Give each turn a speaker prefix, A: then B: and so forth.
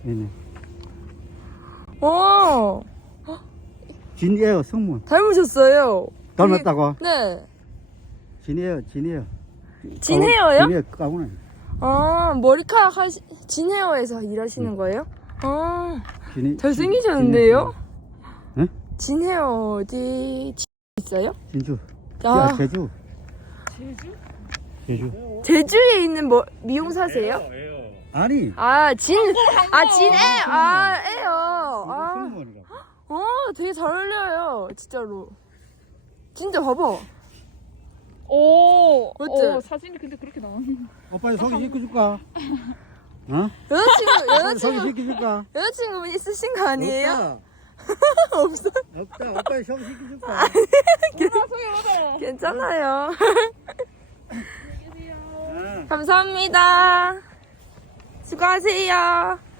A: 얘네.
B: 오,
A: 진이에요, 성문.
B: 닮으셨어요.
A: 닮았다고?
B: 네.
A: 진이에요, 진이에요.
B: 진헤어요?
A: 진이에요, 까구네.
B: 아, 머리카락 진헤어에서 일하시는 거예요? 아,
A: 진이.
B: 잘생기셨는데요?
A: 응?
B: 진헤어 어디 있어요?
A: 진주.
B: 아.
A: 야, 제주.
C: 제주?
A: 제주.
B: 제주에 있는 미용사세요?
A: 아니.
B: 아, 진애, 애요. 아,
A: 성문이라고.
B: 되게 잘 어울려요, 진짜로. 진짜 봐봐.
C: 오,
B: 어때?
C: 사진이 근데 그렇게 나왔네.
A: 오빠 소개시켜줄까? 어? 소개시켜줄까?
B: 여자친구분 있으신 거 아니에요?
A: 없다.
B: 없어.
A: 없다. 오빠 소개시켜줄까?
C: 소개받아요.
B: 괜찮아요.
A: 어.
B: 감사합니다. 수고하세요.